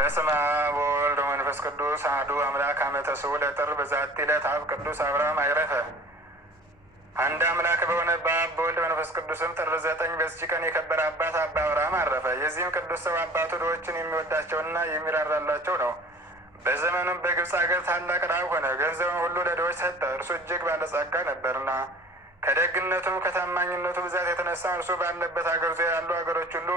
በስመ አብ ወወልድ ወመንፈስ ቅዱስ አሐዱ አምላክ አመ ተስዑ ለጥር በዛቲ ዕለት አብ ቅዱስ አብርሃም አይረፈ። አንድ አምላክ በሆነ በአብ በወልድ መንፈስ ቅዱስም ጥር 9 በዚች ቀን የከበረ አባት አባ አብርሃም አረፈ። የዚህም ቅዱስ ሰው አባቱ ድሆችን የሚወዳቸውና የሚራራላቸው ነው። በዘመኑም በግብፅ ሀገር ታላቅ ረሃብ ሆነ። ገንዘቡን ሁሉ ለድሆች ሰጠ። እርሱ እጅግ ባለጸጋ ነበርና ከደግነቱም ከታማኝነቱ ብዛት የተነሳ እርሱ ባለበት ሀገር ዙሪያ ያሉ ሀገሮች ሁሉ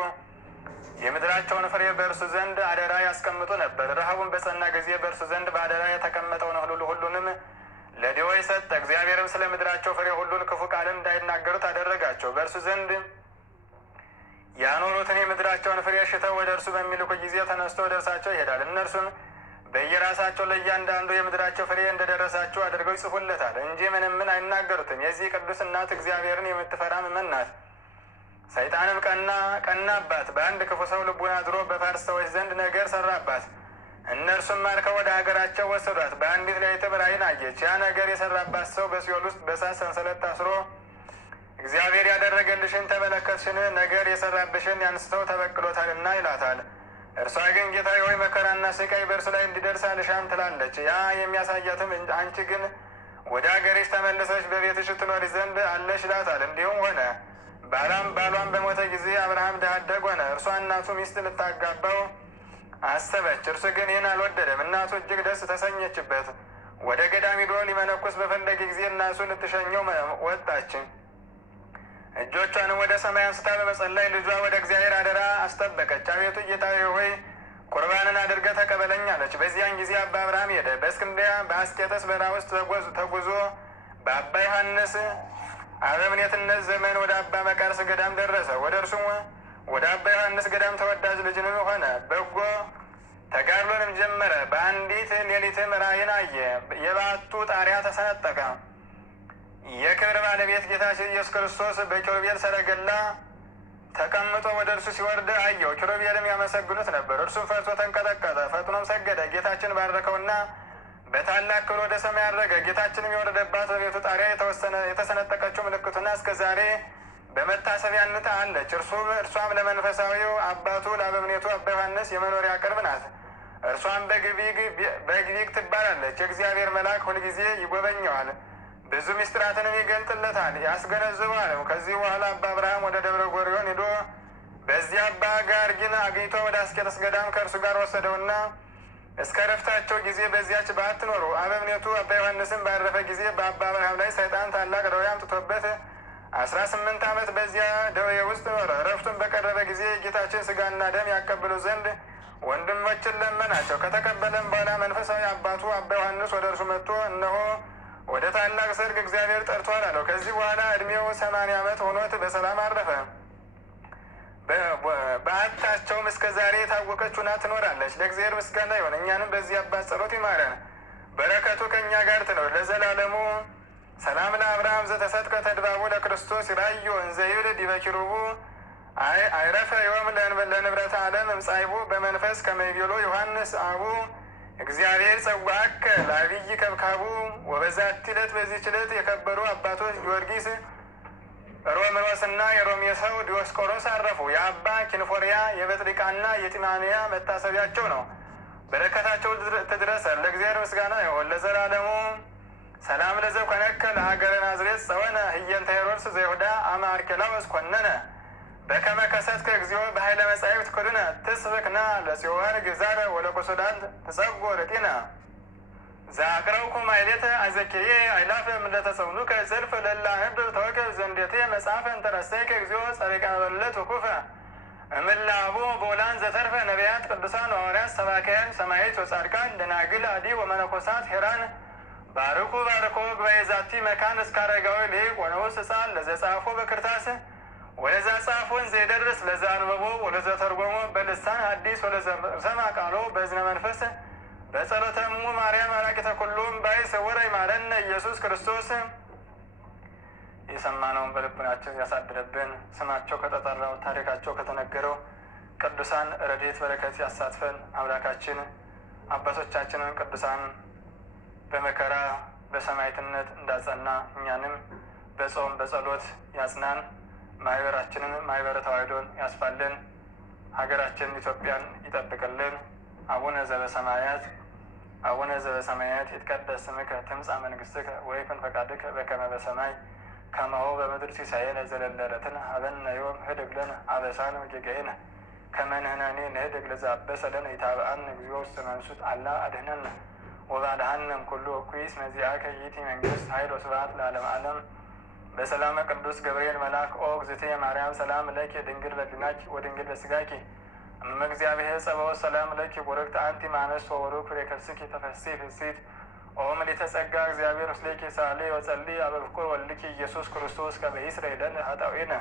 የምድራቸውን ፍሬ በእርሱ ዘንድ አደራ ያስቀምጡ ነበር። ረሃቡን በጸና ጊዜ በእርሱ ዘንድ በአደራ የተቀመጠውን ሁሉንም ለድሆች ሰጠ። እግዚአብሔርም ስለ ምድራቸው ፍሬ ሁሉን ክፉ ቃልን እንዳይናገሩት አደረጋቸው። በእርሱ ዘንድ ያኖሩትን የምድራቸውን ፍሬ ሽተው ወደ እርሱ በሚልኩ ጊዜ ተነስቶ ወደ እርሳቸው ይሄዳል። እነርሱም በየራሳቸው ለእያንዳንዱ የምድራቸው ፍሬ እንደደረሳቸው አድርገው ይጽፉለታል እንጂ ምንም አይናገሩትም። የዚህ ቅዱስ እናት እግዚአብሔርን የምትፈራ ምእመን ናት። ሰይጣንም ቀናባት። በአንድ ክፉ ሰው ልቡና አድሮ በፋርስ ሰዎች ዘንድ ነገር ሰራባት። እነርሱም ማርከው ወደ ሀገራቸው ወሰዷት። በአንዲት ሌሊትም ራእይን አየች። ያ ነገር የሰራባት ሰው በሲኦል ውስጥ በእሳት ሰንሰለት ታስሮ እግዚአብሔር ያደረገልሽን ተመለከትሽን? ነገር የሰራብሽን ያንስተው ተበቅሎታልና ይላታል። እርሷ ግን ጌታዬ ሆይ መከራና ስቃይ በእርሱ ላይ እንዲደርስ አልሻም ትላለች። ያ የሚያሳያትም አንቺ ግን ወደ ሀገርሽ ተመልሰሽ በቤትሽ ትኖሪ ዘንድ አለሽ ይላታል። እንዲሁም ሆነ። ባሏን በሞተ ጊዜ አብርሃም ድሀ አደግ ሆነ። እርሷ እናቱ ሚስት ልታጋባው አሰበች። እርሱ ግን ይህን አልወደደም። እናቱ እጅግ ደስ ተሰኘችበት። ወደ ገዳም ሂዶ ሊመነኩስ በፈለገ ጊዜ እናቱ ልትሸኘው ወጣች። እጆቿንም ወደ ሰማይ አንስታ በመጸለይ ልጇ ወደ እግዚአብሔር አደራ አስጠበቀች። አቤቱ ጌታዬ ሆይ ቁርባንን አድርገህ ተቀበለኝ አለች። በዚያን ጊዜ አባ አብርሃም ሄደ። በእስክንድርያ በአስቄጥስ በረሃ ውስጥ ተጉዞ በአባ ዮሐንስ አበምኔትነት ዘመን ወደ አባ መቃርስ ገዳም ደረሰ። ወደ እርሱም ወደ አባ ዮሐንስ ገዳም ተወዳጅ ልጅንም ሆነ። በጎ ተጋድሎንም ጀመረ። በአንዲት ሌሊትም ራእይን አየ። የበዓቱ ጣሪያ ተሰነጠቀ። የክብር ባለቤት ጌታችን ኢየሱስ ክርስቶስ በኪሩቤል ሰረገላ ተቀምጦ ወደ እርሱ ሲወርድ አየው። ኪሩቤልም ያመሰግኑት ነበር። እርሱም ፈርቶ ተንቀጠቀጠ። ፈጥኖም ሰገደ። ጌታችን ባረከውና በታላቅ ክብር ወደ ሰማይ አረገ። ጌታችንም የወረደባት በቤቱ ጣሪያ የተሰነጠቀችው ምልክቱና እስከ ዛሬ በመታሰቢያነት አለች። እርሷም ለመንፈሳዊው አባቱ ለአበምኔቱ አባ ዮሐንስ የመኖሪያ ቅርብ ናት። እርሷም በግቢግ ትባላለች። የእግዚአብሔር መልአክ ሁልጊዜ ይጎበኘዋል፣ ብዙ ምስጢራትንም ይገልጥለታል፣ ያስገነዝበዋል። ከዚህ በኋላ አባ አብርሃም ወደ ደብረ ጎርዮን ሄዶ በዚያ አባ ጋርጊን አግኝቶ ወደ አስቄጥስ ገዳም ከእርሱ ጋር ወሰደውና እስከ ረፍታቸው ጊዜ በዚያች በዓት ኖሩ። አበምኔቱ አባ ዮሐንስም ባረፈ ጊዜ በአባ አብርሃም ላይ ሰይጣን ታላቅ ደዌ አምጥቶበት 18 ዓመት በዚያ ደዌ ውስጥ ኖረ። ረፍቱን በቀረበ ጊዜ የጌታችን ስጋና ደም ያቀብሉ ዘንድ ወንድሞችን ለመናቸው። ከተቀበለም በኋላ መንፈሳዊ አባቱ አባ ዮሐንስ ወደ እርሱ መጥቶ እነሆ ወደ ታላቅ ሰርግ እግዚአብሔር ጠርቷል አለው። ከዚህ በኋላ ዕድሜው 80 ዓመት ሆኖት በሰላም አረፈ። በዓታቸውም እስከ ዛሬ የታወቀች ሆና ትኖራለች። ለእግዚአብሔር ምስጋና ይሁን፣ እኛንም በዚህ አባት ጸሎት ይማረን፣ በረከቱ ከእኛ ጋር ትኖር ለዘላለሙ። ሰላም ለአብርሃም ዘተሰጥቀ ተድባቡ ለክርስቶስ ይራዮ እንዘ ይብልድ ዲበ ኪሩቡ አይረፈ ዮም ለንብረተ ዓለም እምጻይቡ በመንፈስ ከመይቤሎ ዮሐንስ አቡ እግዚአብሔር ጸዋዕከ ለአብይ ከብካቡ። ወበዛቲ ዕለት በዚህች ዕለት የከበሩ አባቶች ጊዮርጊስ ሮምኖስና የሮሜ ሰው ዲዮስቆሮስ አረፉ። የአባ ኪንፎሪያ የበጥሪቃና የጢማንያ መታሰቢያቸው ነው። በረከታቸው ትድረሰን። ለእግዚአብሔር ምስጋና ይሁን ለዘላለሙ። ሰላም ለዘብ ኮነከ ለሀገረ ናዝሬት ጸወነ ህየንተ ሄሮድስ ዘይሁዳ አመ አርኬላዎስ ኮነነ በከመ ከሰትከ እግዚኦ በኃይለ መጻሕፍት ኩልነ ትስብክና ለጽዮን ግዛረ ወለቆሶዳን ተጸጎ ርጢነ ዛቅረውኩ ማይሌተ አዘኪዬ አይላፈ ምለተጸውኑከ ዘልፍ ለላ ነብብ ተወከብ ዘንዴቴ መጽሐፈ እንተረሰይከ እግዚኦ ጸሪቀ መበለት ወኩፈ እምላቡ በውላን ዘተርፈ ነቢያት ቅዱሳን ሐዋርያት ሰባክያን ሰማዕታት ወጻድቃን ደናግል አዲ ወመነኮሳት ሄራን ባርኩ ጉባኤ ዛቲ መካን እስከ አረጋዊ ልሂቅ ወንዑስ ሕፃን ለዘጻፎ በክርታስ ወለዛ ጻፎን ዘይደርስ ለዛ አንበቦ ወለዛ ተርጎሞ በልሳን ሐዲስ ወለዘሰማ ቃሎ በእዝነ መንፈስ በጸሎተሙ ማርያም አራቂተ ኩሉም ባይ ሰወረይ ማረነ ኢየሱስ ክርስቶስ። የሰማነውን በልቡናችን ያሳድረብን። ስማቸው ከተጠራው ታሪካቸው ከተነገረው ቅዱሳን ረድኤት በረከት ያሳትፈን። አምላካችን አባቶቻችንን ቅዱሳን በመከራ በሰማዕትነት እንዳጸና እኛንም በጾም በጸሎት ያጽናን። ማህበራችንን ማህበረ ተዋሕዶን ያስፋልን። ሀገራችን ኢትዮጵያን ይጠብቅልን። አቡነ አቡነ ዘበሰማያት ይትቀደስ ስምከ ትምጻእ መንግሥትከ ወይኩን ፈቃድከ በከመ በሰማይ ከማሁ በምድር ሲሳየነ ዘለለዕለትነ ሀበነ ዮም ህድግ ለነ አበሳነ ወጌጋየነ ከመ ንሕነኒ ንህድግ ለዘአበሰ ለነ ኢታብአነ እግዚኦ ውስተ መንሱት አላ አድኅነነ ወባልሐነ እምኩሉ እኩይ እስመ ዚአከ ይእቲ መንግሥት ኃይል ወስብሐት ለዓለመ ዓለም። በሰላመ ቅዱስ ገብርኤል መልአክ ኦ እግዝእትየ ማርያም ሰላም ለኪ ድንግል በድናኪ ወድንግል በሥጋኪ እመ እግዚአብሔር ጸባኦት ሰላም ለኪ ቡርክት አንቲ እምአንስት ወቡሩክ ፍሬ ከርሥኪ ተፈሥሒ ፍሥሕት ኦ ምልዕተ ጸጋ እግዚአብሔር ምስሌኪ ሳሊ ወጸልይ አበ ፍቁር ወልድኪ ኢየሱስ ክርስቶስ ከመ ይስረይ ለነ ኃጣውኢነ